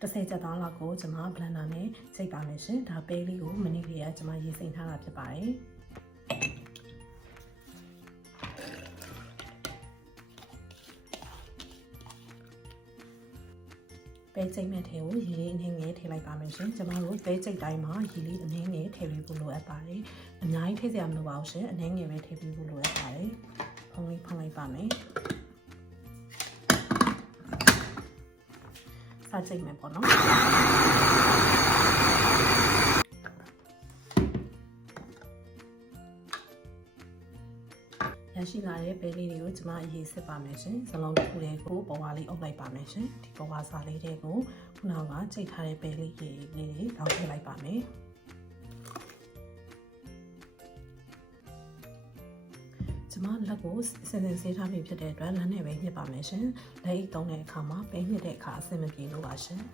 30ချက်သားလောက်ကိုကျွန်မဘလန်ဒါနဲ့စိတ်ပါမယ်ရှင်ဒါပဲလေးကိုမနေ့ကလေးကကျွန်မရေးစိမ်ထားတာဖြစ်ပါတယ်ပဲကျိတ်မဲ့ထဲကိုရေလေးအနှင်းငယ်ထည့်လိုက်ပါမယ်ရှင်။ကျမတို့ပဲကျိတ်တိုင်းမှာရေလေးအနှင်းငယ်ထည့်ပေးဖို့လိုအပ်ပါတယ်။အများကြီးထည့်စရာမလိုပါဘူးရှင်။အနှင်းငယ်ပဲထည့်ပေးဖို့လိုအပ်ပါတယ်။ဖုံးလေးဖုံးလိုက်ပါမယ်။ စကြိတ်မယ်ပေါ့နော်။ရရှိလာတဲ့ပဲလေးတွေကိုကျမအရေးစစ်ပါမယ်ရှင်။ဇလုံးတစ်ခုလေးကိုပေါ်ဝါလေးအုပ်လိုက်ပါမယ်ရှင်။ဒီပေါ်ဝါစာလေးတွေကိုခုနကချိန်ထားတဲ့ပဲလေးကြီးလေးတွေတောင်းထည့်လိုက်ပါမယ်။ ကျမလက်ကိုစင်စင်ဆေးထားပြီးဖြစ်တဲ့အတွက်လက်နဲ့ပဲညှစ်ပါမယ်ရှင်။လက်အိတ်သုံးတဲ့အခါမှာပဲညှစ်တဲ့အခါအဆင်မပြေလို့ပါရှင်။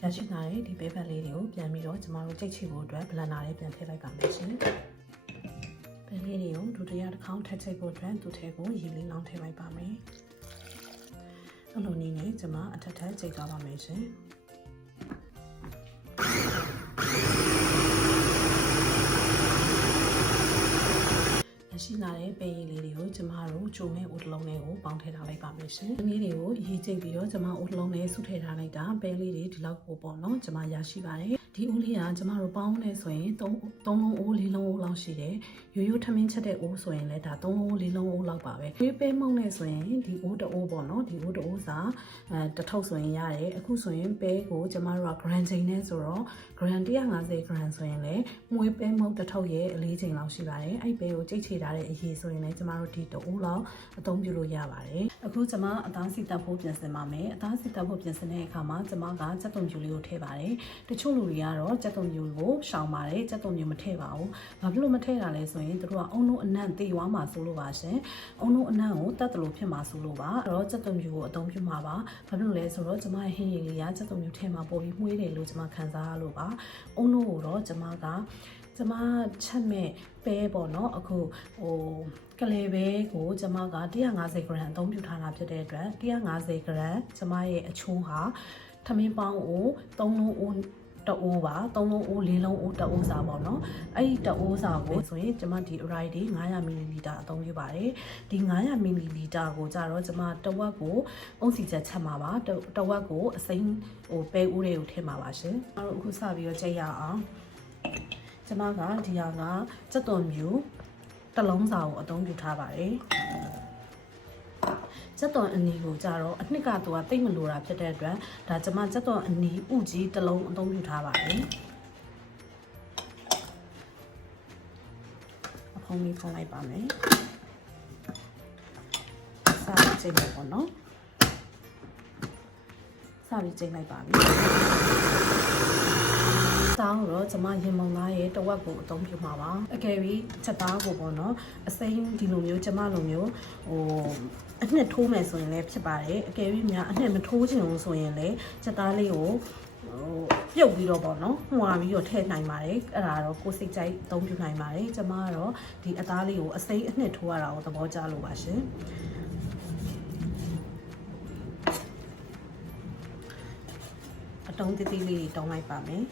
ရရှိလာတဲ့ဒီပဲပတ်လေးတွေကိုပြန်ပြီးတော့ကျမတို့ကြိတ်ချဖို့အတွက်ဘလန်နာလေးပြန်ထည့်လိုက်ပါမယ်ရှင်။ပဲလေးတွေကိုဒုတိယတစ်ခေါက်ထပ်ချိတ်ဖို့အတွက်သူ့ထဲကိုရေလေးလောင်းထည့်လိုက်ပါမယ်။အဲ့လိုနည်းနဲ့ကျမအထက်ထပ်ကြိတ်သွားပါမယ်ရှင်။ ရရှိလာတဲ့ပဲရည်လေးတွေကိုကျမတို့ဂျုံနဲ့အိုးတလုံးလေးကိုပေါင်းထည့်ထားလိုက်ပါမယ်ရှင်။ဒီလေးတွေကိုရေးကျိတ်ပြီးတော့ကျမအိုးတလုံးလေးဆုထည့်ထားလိုက်တာပဲလေးတွေဒီလောက်ကိုပေါ့နော်ကျမရရှိပါတယ်။ဒီအိုးလေးကကျမတို့ပေါင်းနေဆိုရင်3 3လုံးအိုး4လုံးအိုးလောက်ရှိတယ်။ရိုးရိုးထမင်းချက်တဲ့အိုးဆိုရင်လည်းဒါ3လုံး4လုံးအိုးလောက်ပါပဲ။ဒီပဲမုံနေဆိုရင်ဒီအိုးတအိုးပေါ့နော်ဒီအိုးတအိုးစာအဲတစ်ထုပ်ဆိုရင်ရတယ်။အခုဆိုရင်ပဲကိုကျမတို့က grand chain နဲ့ဆိုတော့ grand 150 gram ဆိုရင်လည်းမွေးပဲမုံတစ်ထုပ်ရဲ့အလေးချိန်လောက်ရှိပါတယ်။အဲ့ပဲကိုကြိတ်ချေထားတဲ့အရေးဆိုရင်လည်းကျမတို့ဒီတအိုးလောက်အသုံးပြုလို့ရပါတယ်။အခုကျမအသားစီတက်ဖို့ပြင်ဆင်ပါမယ်။အသားစီတက်ဖို့ပြင်ဆင်တဲ့အခါမှာကျမကစက်သွန်ပြူလေးကိုထည့်ပါတယ်။တချို့လူတွေကတော့စက်သွန်ပြူကိုရှောင်ပါတယ်။စက်သွန်ပြူမထည့်ပါဘူး။ဘာဖြစ်လို့မထည့်တာလဲဆိုရင်တို့ကအုံလုံးအနံ့တေးသွားမှာဆိုလို့ပါရှင်။အုံလုံးအနံ့ကိုတတ်တယ်လို့ဖြစ်မှာဆိုလို့ပါ။အဲ့တော့စက်သွန်ပြူကိုအသုံးပြုမှာပါ။ဘာဖြစ်လို့လဲဆိုတော့ကျမရဲ့ဟင်းရည်လေးကစက်သွန်ပြူထည့်မှာပို့ပြီးမှုေးတယ်လို့ကျမခံစားရလို့ပါ။အုံလုံးကိုတော့ကျမက ကျမချက်မဲ့ပဲပေါ့နော်အခုဟိုကလေးပဲကိုကျမက150 gram အသုံးပြုထားတာဖြစ်တဲ့အတွက်150 gram ကျမရဲ့အချိုးဟာထမင်းပေါင်းကို3လုံးအိုးတအိုးပါ3လုံးအိုး4လုံးအိုးတအိုးစာပေါ့နော်အဲ့ဒီတအိုးစာကိုဆိုရင်ကျမဒီ array ဒီ900 ml အသုံးပြုပါတယ်ဒီ900 ml ကိုကြတော့ကျမတဝက်ကိုအုံးစီချက်ချက်မှာပါတဝက်ကိုအစိမ်းဟိုပဲဦးတွေကိုထည့်မှာပါရှင်အဲ့တော့အခုစပြီးတော့ကြည့်ရအောင် ကျမကဒီဟာကစက်သွန်မြူတစ်လုံးစာကိုအသုံးပြုထားပါတယ်စက်သွန်အနီကိုကြတော့အနှစ်ကသူကတိတ်မလိုတာဖြစ်တဲ့အတွက်ဒါကျမစက်သွန်အနီဥကြီးတစ်လုံးအသုံးပြုထားပါတယ်အဖုံးလေးဖုံးလိုက်ပါမယ်စာချိန်မယ်ပေါ့နော်စာပြီးချိန်လိုက်ပါပြီ တောင်းတော့ကျမရင်မုံသားရဲ့တဝက်ကိုအသုံးပြုမှာပါအကယ်၍ချက်သားကိုပေါ့နော်အစိမ်းဒီလိုမျိုးကျမလိုမျိုးဟိုအနှစ်ထိုးမယ်ဆိုရင်လည်းဖြစ်ပါတယ်အကယ်၍များအနှစ်မထိုးချင်ဘူးဆိုရင်လည်းချက်သားလေးကိုဟိုပြုတ်ပြီးတော့ပေါ့နော်မှားပြီးတော့ထည့်နိုင်ပါတယ်အဲ့ဒါတော့ကိုယ်စိတ်ကြိုက်အသုံးပြုနိုင်ပါတယ်ကျမကတော့ဒီအသားလေးကိုအစိမ်းအနှစ်ထိုးရတာကိုသဘောကျလို့ပါရှင်အတုံးတိတိလေးတွေတောင်းလိုက်ပါမယ်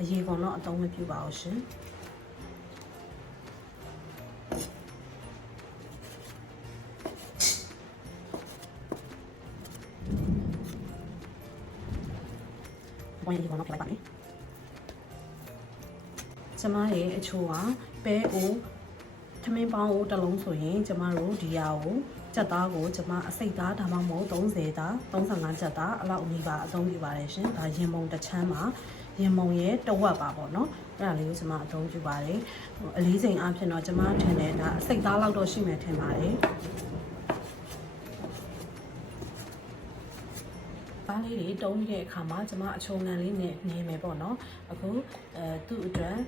အရေးကုန်တော့အသုံးမပြုပါဘူးရှင်ဘယ်ဒီကောင်တော့ပြလိုက်ပါမယ်ကျမရဲ့အချိုးကပဲအိုးထမင်းပေါင်းအိုးတစ်လုံးဆိုရင်ကျမတို့ဒီဟာကိုကြက်သားကိုကျမအစိတ်သားဒါမှမဟုတ်30သား35ကြက်သားအလောက်အနီးပါအသုံးပြုပါတယ်ရှင်ဒါရင်မုံတစ်ချမ်းမှာ ရင်မုံရဲ့တဝက်ပါပေါ့နော်အဲ့ဒါလေးကိုကျွန်မအသုံးပြုပါတယ်ဟိုအလေးချိန်အဖြစ်တော့ကျွန်မထင်တယ်ဒါအစိတ်သားလောက်တော့ရှိမယ်ထင်ပါတယ်ပါးလေးတွေတုံးပြီးတဲ့အခါမှာကျွန်မအချုံငံလေးနဲ့နေမယ်ပေါ့နော်အခုအဲသူ့အတွက်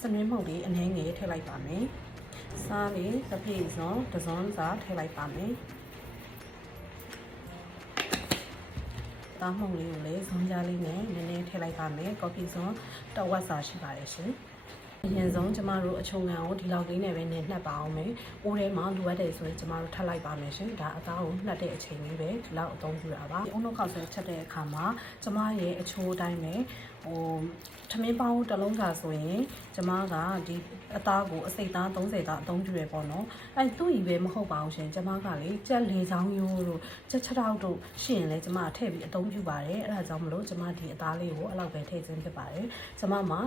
စနွေးမုတ်လေးအနှဲငယ်ထည့်လိုက်ပါမယ်စားလေးတစ်ပြည့်စုံတစ်စုံစာထည့်လိုက်ပါမယ် သားမှုန့်လေးကိုလည်းဇွန်ကြားလေးနဲ့နည်းနည်းထည့်လိုက်ပါမယ်ကော်ဖီဇွန်တစ်ဝက်စာရှိပါတယ်ရှင်အရင်ဆုံးကျမတို့အချုံငံကိုဒီလောက်လေးနဲ့ပဲနေနှက်ပါအောင်မယ်။အိုးထဲမှာလိုအပ်တယ်ဆိုရင်ကျမတို့ထပ်လိုက်ပါမယ်ရှင်။ဒါအသားကိုနှက်တဲ့အချိန်လေးပဲဒီလောက်အသုံးပြုတာပါ။အုံနှုတ်ခောက်ဆွဲချက်တဲ့အခါမှာကျမရဲ့အချိုးအတိုင်းပဲဟိုထမင်းပေါင်းတစ်လုံးစာဆိုရင်ကျမကဒီအသားကိုအစိတ်သား30သားအသုံးပြုရပေါ့နော်။အဲသူ့ကြီးပဲမဟုတ်ပါဘူးရှင်။ကျမကလေကြက်လေချောင်းရိုးတို့ကြက်ခြေထောက်တို့ရှိရင်လည်းကျမထည့်ပြီးအသုံးပြုပါတယ်။အဲဒါကြောင့်မလို့ကျမဒီအသားလေးကိုအဲ့လောက်ပဲထည့်ခြင်းဖြစ်ပါတယ်။ကျမမှာ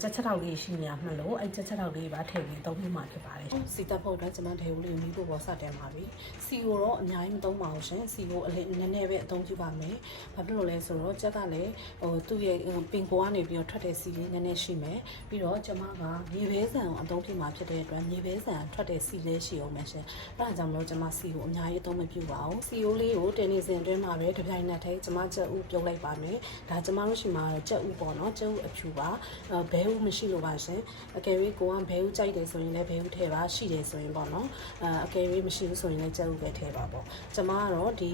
ကြက်ခြေထောက်လေးရှိနေတာမှလို့အဲကြက်ခြေထောက်လေးပါထည့်ပြီးအသုံးပြုမှာဖြစ်ပါတယ်။စီတက်ဖို့အတွက်ကျမဒေဝလေးကိုမီးဖို့ပေါ်စတင်ပါပြီ။စီကိုတော့အများကြီးမသုံးပါဘူးရှင်။စီကိုအလေးနည်းနည်းပဲအသုံးပြုပါမယ်။ဘာဖြစ်လို့လဲဆိုတော့ကြက်ကလည်းဟိုသူ့ရဲ့ပင်ကိုကနေပြီးတော့ထွက်တဲ့စီလေးနည်းနည်းရှိမယ်။ပြီးတော့ကျမကမြေဘဲဆန်ကိုအသုံးပြုမှာဖြစ်တဲ့အတွက်မြေဘဲဆန်ထွက်တဲ့စီလေးရှိအောင်မယ်ရှင်။အဲဒါကြောင့်မလို့ကျမစီကိုအများကြီးအသုံးမပြုပါဘူး။စီယိုလေးကိုတင်းနေစဉ်အတွင်းမှာပဲတစ်ပြိုင်နက်တည်းကျမကြက်ဥပြုတ်လိုက်ပါမယ်။ဒါကျမတို့ရှိမှာကြက်ဥပေါ့နော်။ကြက်ဥအဖြူပါ။အဲဘဲဥမရှိလို့ပါရှင်။အကယ်၍ကိုကဘဲဥကြိုက်တယ်ဆိုရင်လည်းဘဲဥထည့်ပါရှိတယ်ဆိုရင်ပေါ့နော်။အဲအကယ်၍မရှိဘူးဆိုရင်လည်းကြက်ဥပဲထည့်ပါပေါ့။ကျမကတော့ဒီ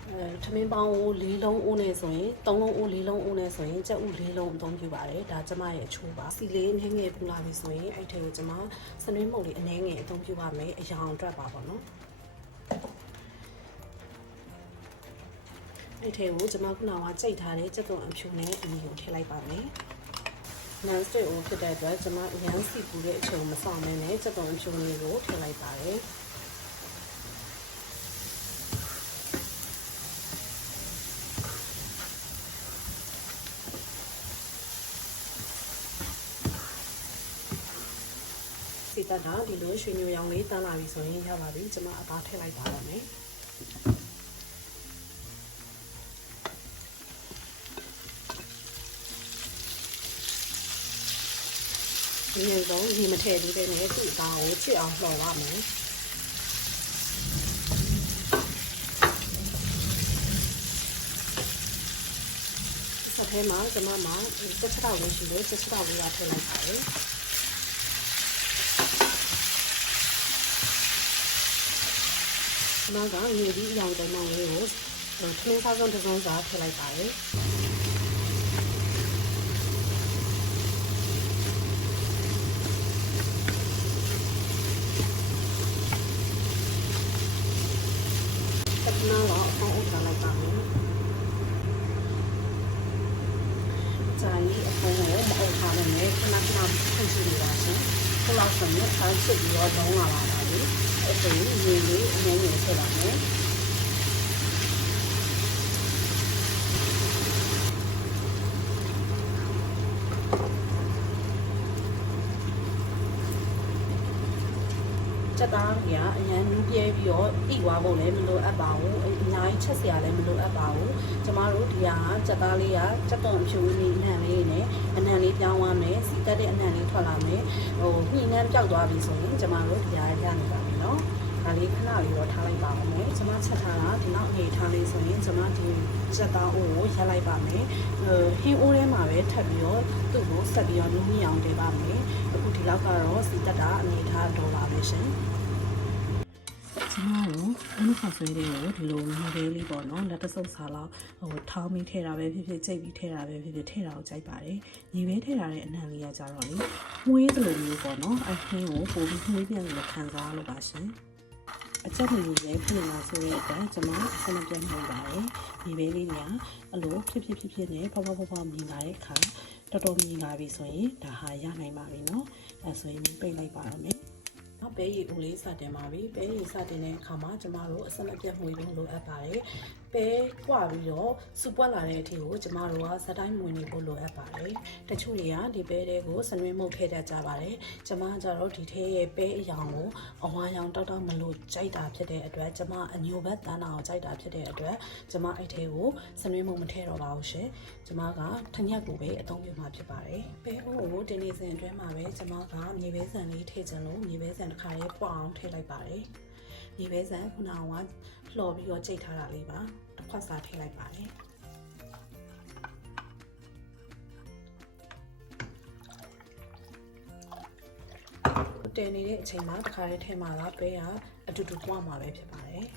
အဲ ထမင်းပေါင်းကို၄လုံးအိုးနေဆိုရင်၃လုံးအိုး၄လုံးအိုးနေဆိုရင်ကြက်ဥ၄လုံးအသုံးပြုပါတယ်ဒါကျမရဲ့အချိုးပါစီလေးနှင်းငယ်ပူလာပြီဆိုရင်အဲ့ထဲကိုကျမစနွေးမုတ်လေးအနှဲငယ်အသုံးပြုပါမယ်အယောင်အတွက်ပါပေါ့နော်အဲ့ထဲကိုကျမခုနကကြိတ်ထားတဲ့ကြက်သွန်အဖြူနဲ့အမီကိုထည့်လိုက်ပါမယ်နန်စတစ်ကိုဖြစ်တဲ့အတွက်ကျမအရန်စီပူတဲ့အချိန်မဆောင်မဲနဲ့ကြက်သွန်အဖြူလေးကိုထည့်လိုက်ပါတယ် စီတက်တာဒီလိုရွှေညိုရောင်လေးတန်းလာပြီဆိုရင်ရပါပြီကျမအသားထည့်လိုက်ပါတော့မယ်ဒီလိုတော့ဒီမထည့်သေးတဲ့နဲ့သူ့အသားကိုချစ်အောင်လှော်ရမယ်ဆက်ထဲမှာကျမမှာတက်ချက်တော့လေးရှိလို့တက်ချက်တော့လေးရထည့်လိုက်ပါတယ် ကျွန်တော်ကရေဒီအရောင်တန်းမောင်လေးကိုထမင်းစားဆုံးတစ်စုံစာထည့်လိုက်ပါတယ်တခဏတော့အပေါင်းဥထားလိုက်ပါမယ်။ဂျာကြီးအဖုံးကိုမအုပ်ထားနိုင်နဲ့ခဏခဏဖွင့်ကြည့်နေပါရှင်။ခုလောက်ဆိုရင်ဆန်းချစ်ပြီးတော့လုံးလာပါပါလေ။ အဲ့ဒါရေလေးအငင်းငယ်ဆက်ပါမယ်။ချက်သားကြီးကအရန်နူးပြဲပြီးတော့ဣသွားဖို့လည်းမလိုအပ်ပါဘူးအများကြီးချက်စရာလည်းမလိုအပ်ပါဘူးကျမတို့ဒီဟာချက်သားလေးကချက်သွန်အဖြူလေးအနံလေးနဲ့အနံလေးပြောင်းသွားမယ်စီတက်တဲ့အနံလေးထွက်လာမယ်ဟိုညှိနှမ်းပြောက်သွားပြီဆိုရင်ကျမတို့ဒီဟာရနေပါပြီ နော်ဒါလေးခဏလေးတော့ထားလိုက်ပါဦးမယ်ကျမချက်ထားတာဒီနောက်အနေထားလေးဆိုရင်ကျမဒီချက်သားအိုးကိုရက်လိုက်ပါမယ်ဟိုဟင်းအိုးထဲမှာပဲထပ်ပြီးတော့သူ့ကိုဆက်ပြီးတော့နူးညံ့အောင်တည်ပါမယ်အခုဒီလောက်ကတော့စီတက်တာအနေထားတော့ပါပဲရှင်ကျမ တို့ဘုန်းခါဆွဲလေးကိုဒီလိုမျိုးလေးလေးပေါ့နော်လက်တဆုပ်စားလောက်ဟိုထောင်းပြီးထည့်တာပဲဖြစ်ဖြစ်ကြိတ်ပြီးထည့်တာပဲဖြစ်ဖြစ်ထည့်တာကိုကြိုက်ပါတယ်ညီပဲထည့်တာတဲ့အနံလေးကကြတော့လေမွေးသလိုမျိုးပေါ့နော်အဟင်းကိုပိုပြီးမွေးပြန်လို့ခံစားလို့ပါရှင်အချက်တွေရိုက်ပြင်လာဆိုတဲ့အတွက်ကျွန်မဆက်မပြတ်နိုင်ပါတယ်ညီပဲလေးတွေကအလိုဖြစ်ဖြစ်ဖြစ်ဖြစ်နဲ့ဖောက်ဖောက်ဖောက်ဖောက်မြင်လာတဲ့အခါတော်တော်မြင်လာပြီဆိုရင်ဒါဟာရနိုင်ပါပြီเนาะအဲဆိုရင်ပိတ်လိုက်ပါတော့မယ် နောက်ပဲရီဦးလေးစတင်ပါပြီပဲရီစတင်တဲ့အခါမှာကျမတို့အစမပြတ်မွေလို့လိုအပ်ပါတယ် ပဲကွာပြီးတော့စူပွက်လာတဲ့အထိကိုကျမတို့ကဇက်တိုင်းမွေနေဖို့လိုအပ်ပါတယ်တချို့တွေကဒီပဲတွေကိုစနွေးမှုတ်ထည့်တတ်ကြပါတယ်ကျမကျတော့ဒီထဲရဲ့ပဲအယောင်ကိုအဝါရောင်တောက်တောက်မလို့ကြိုက်တာဖြစ်တဲ့အတွက်ကျမအညိုဘက်တန်းတာကိုကြိုက်တာဖြစ်တဲ့အတွက်ကျမအဲ့ထဲကိုစနွေးမှုတ်မထည့်တော့ပါဘူးရှင်ကျမကထညက်ကိုပဲအသုံးပြုမှာဖြစ်ပါတယ်ပဲအိုးကိုတင်းနေစဉ်အတွင်းမှာပဲကျမကမြေပဲဆန်လေးထည့်ခြင်းလို့မြေပဲဆန်တစ်ခါလေးပွားအောင်ထည့်လိုက်ပါတယ် မြေပဲဆန်ခုနကလှော်ပြီးတော့ကြိတ်ထားတာလေးပါတစ်ခွက်စာထည့်လိုက်ပါတယ်တင်နေတဲ့အချိန်မှာတစ်ခါလေးထဲမှာကပဲကအတူတူပွားမှာပဲဖြစ်ပါတယ်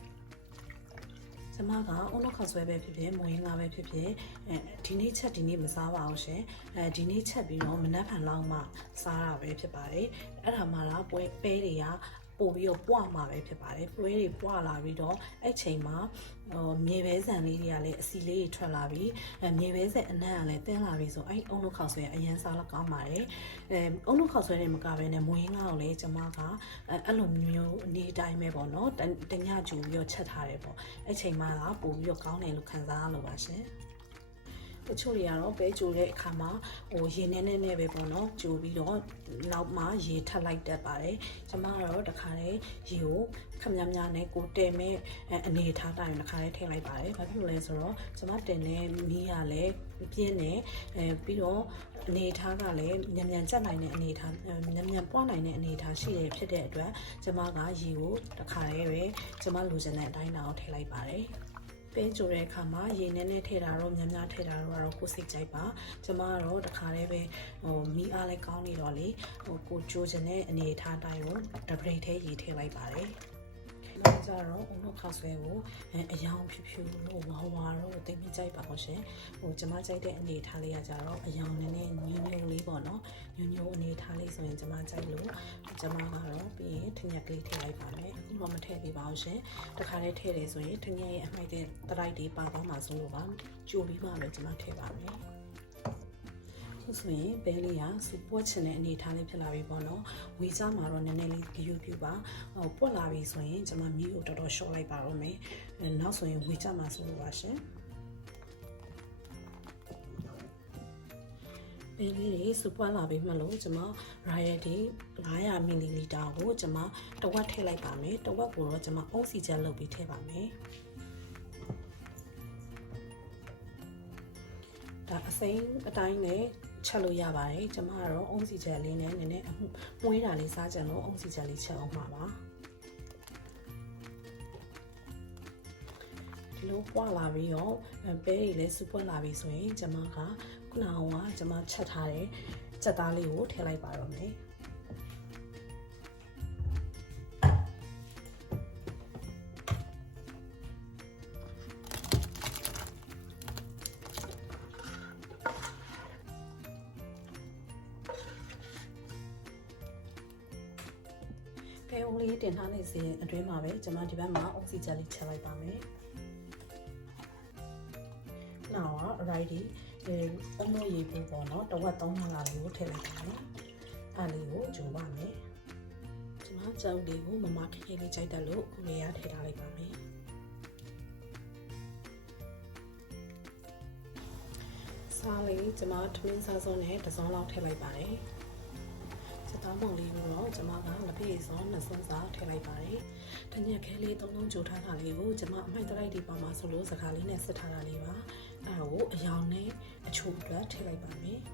ကျမကအုံနှုတ်ခေါက်ဆွဲပဲဖြစ်ဖြစ်မွေးငါပဲဖြစ်ဖြစ်အဲဒီနေ့ချက်ဒီနေ့မစားပါအောင်ရှင်အဲဒီနေ့ချက်ပြီးတော့မနက်ဖြန်လောက်မှစားတာပဲဖြစ်ပါတယ်အဲ့ဒါမှလားပွဲပဲတွေက ပို့ပြီးတော့ပွားမှာပဲဖြစ်ပါတယ်ပွဲတွေပွားလာပြီးတော့အဲ့ချိန်မှာဟိုမြေပဲဆန်လေးတွေကလည်းအစီလေးတွေထွက်လာပြီးအဲမြေပဲဆန်အနံ့ကလည်းတင်းလာပြီးဆိုအဲ့အုံနှုတ်ခေါက်ဆွဲအရင်စားလောက်ကောင်းပါတယ်အဲအုံနှုတ်ခေါက်ဆွဲတွေမကဘဲနဲ့မွေးငါကိုလည်းကျမကအဲအဲ့လိုမျိုးအနေတိုင်းပဲပေါ့နော်တညကြူပြီးတော့ချက်ထားတယ်ပေါ့အဲ့ချိန်မှာကပို့ပြီးတော့ကောင်းတယ်လို့ခံစားရလို့ပါရှင် တချို့တွေကတော့ပဲကြိုတဲ့အခါမှာဟိုရေနဲ့နဲ့နဲ့ပဲပေါ့နော်ကြိုပြီးတော့နောက်မှရေထပ်လိုက်တတ်ပါတယ်ကျွန်မကတော့တခါတည်းရေကိုခမများနဲ့ကိုတဲမဲ့အနေထားတိုင်းတခါတည်းထည့်လိုက်ပါတယ်ဘာဖြစ်လို့လဲဆိုတော့ကျွန်မတင်တဲ့မီးကလည်းပြင်းနေအဲပြီးတော့အနေထားကလည်းညံညံကြက်နိုင်တဲ့အနေထားညံညံပွားနိုင်တဲ့အနေထားရှိရဖြစ်တဲ့အတွက်ကျွန်မကရေကိုတခါတည်းပဲကျွန်မလိုချင်တဲ့အတိုင်းတော့ထည့်လိုက်ပါတယ် ပဲကြိုတဲ့အခါမှာရေနည်းနည်းထည့်တာတော့များများထည့်တာတော့ကတော့ကိုယ်စိတ်ကြိုက်ပါကျမကတော့တခါတည်းပဲဟိုမီအားလည်းကောင်းနေတော့လေဟိုကိုကြိုချင်တဲ့အနေအထားတိုင်းကိုတပရိတ်ထဲရေထည့်လိုက်ပါတယ် နောက်ကြတော့အုံတို့ခောက်ဆွဲကိုအဲအယောင်ဖြူဖြူလို့ဝါဝါတော့တိတ်မကြိုက်ပါဘူးရှင်ဟိုကျမကြိုက်တဲ့အနေအထားလေးကကြတော့အယောင်နည်းနည်းညွညွလေးပေါ့နော်ညွညွအနေအထားလေးဆိုရင်ကျမကြိုက်လို့ကျမကတော့ပြီးရင်ထညက်ကလေးထည့်လိုက်ပါမယ်အခုမှမထည့်သေးပါဘူးရှင်တခါတည်းထည့်တယ်ဆိုရင်ထညက်ရဲ့အမှိုက်တဲ့တရိုက်တွေပါသွားမှာဆိုလို့ပါကြိုပြီးမှပဲကျမထည့်ပါမယ်ခု ဆိုရင်ဘဲလေးကစပွက်ချင်တဲ့အနေအထားလေးဖြစ်လာပြီပေါ့နော်ဝေးကြမှာတော့နည်းနည်းလေးဂယူပြူပါဟိုပွက်လာပြီဆိုရင်ကျွန်မမီးကိုတော်တော်ရှော့လိုက်ပါတော့မယ်အဲနောက်ဆိုရင်ဝေးကြမှာဆိုလို့ပါရှင်ဘဲလေးတွေစပွက်လာပြီမှလို့ကျွန်မ variety 900 ml ကိုကျွန်မတဝက်ထည့်လိုက်ပါမယ်တဝက်ကိုတော့ကျွန်မအုံးစီချက်လုပ်ပြီးထည့်ပါမယ်ဒါအစိမ်းအတိုင်းနဲ့ ချက်လို့ရပါတယ်ကျွန်မကတော့အုံးစီချက်လေးနဲ့နည်းနည်းအမှုမွေးတာလေးစားကြလို့အုံးစီချက်လေးချက်အောင်ပါပါဒီလိုပွားလာပြီးတော့ပဲတွေလည်းစူပွက်လာပြီဆိုရင်ကျွန်မကခုနကကျွန်မချက်ထားတဲ့စက်သားလေးကိုထည့်လိုက်ပါတော့မယ် ကဲဦးလေးတင်ထားလိုက်စီအတွင်းမှာပဲကျွန်မဒီဘက်မှာအောက်ဆီဂျင်လေးချက်လိုက်ပါမယ်။နောက်တော့ righty ဒီအမိုးရေပူပေါ့နော်တဝက်3ငါးလေးကိုထည့်လိုက်ပါမယ်။အဲ့လေးကိုဂျုံပါမယ်။ကျွန်မကြောက်လေးကိုမမခက်ခဲလေးကြိုက်တယ်လို့ကိုလေးရထည့်ထားလိုက်ပါမယ်။စားလေးကျွန်မထမင်းစားစုံနဲ့တစ်စုံလောက်ထည့်လိုက်ပါတယ်။စ တောင်းပုံလေးကိုတော့ကျွန်မကလက်ဖေးစောနှစ်စုံစားထည့်လိုက်ပါတယ်။တညက်ခဲလေးသုံးလုံးကြိုထားတာလေးကိုကျွန်မအမိုက်တရိုက်ဒီပါမှာဆိုလို့စကားလေးနဲ့စစ်ထားတာလေးပါ။အဲဒါကိုအယောင်နဲ့အချို့အတွက်ထည့်လိုက်ပါမယ်။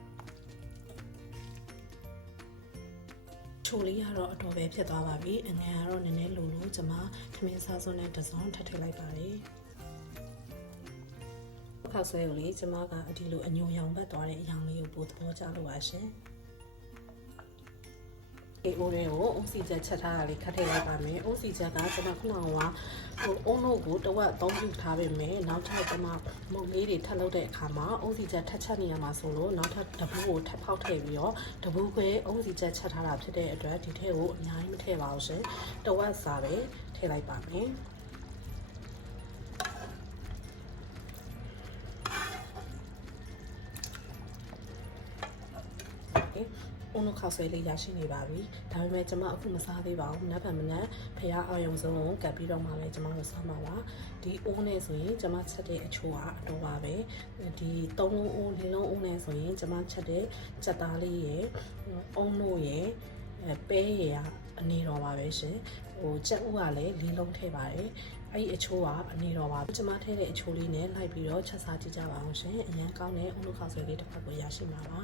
ချိုလေးကတော့အတော်ပဲဖြစ်သွားပါပြီ။အငန်ကတော့နည်းနည်းလိုလို့ကျွန်မခမင်းစားစုံနဲ့တစ်စုံထပ်ထည့်လိုက်ပါတယ်။ခောက်ဆွဲကိုလေကျွန်မကအဒီလိုအညိုရောင်ဘက်သွားတဲ့အယောင်လေးကိုပို့သဘောကျလို့ပါရှင်။ အေးအိုးတွေကိုအုံးစီချက်ချက်ထားတာလေးခတ်ထည့်လိုက်ပါမယ်။အုံးစီချက်ကကျွန်တော်ခုနကဟိုအုံးတို့ကိုတဝက်သုံးပြထားပေမဲ့နောက်ထပ်ကျွန်မမုံလေးတွေထပ်လုပ်တဲ့အခါမှာအုံးစီချက်ထပ်ချက်နေရမှာဆိုလို့နောက်ထပ်တပူးကိုထပ်ဖောက်ထည့်ပြီးတော့တပူးခွဲအုံးစီချက်ချက်ထားတာဖြစ်တဲ့အတွက်ဒီထည့်ကိုအများကြီးမထည့်ပါဘူးရှင်။တဝက်စာပဲထည့်လိုက်ပါမယ်။ အုံနှခောက်ဆွဲလေးရရှိနေပါပြီ။ဒါပေမဲ့ကျွန်မအခုမစားသေးပါဘူး။နက်ဖန်မနက်ဖះအောင်ရုံဆုံးကိုကပ်ပြီးတော့မှလည်းကျွန်မတို့စားမှာပါ။ဒီအိုးနဲ့ဆိုရင်ကျွန်မချက်တဲ့အချိုးကအတော်ပါပဲ။ဒီသုံးလုံးအိုးလေးလုံးအိုးနဲ့ဆိုရင်ကျွန်မချက်တဲ့စက်သားလေးရဲ့အုံတို့ရဲ့အဲပဲရယ်အနေတော်ပါပဲရှင်။ဟိုချက်ဥကလည်းလေးလုံးထည့်ပါတယ်။အဲ့ဒီအချိုးကအနေတော်ပါကျွန်မထည့်တဲ့အချိုးလေးနဲ့လိုက်ပြီးတော့ချက်စားကြည့်ကြပါအောင်ရှင်အရင်ကောင်းတဲ့အုံနှခောက်ဆွဲလေးတစ်ခါကိုရရှိမှာပါ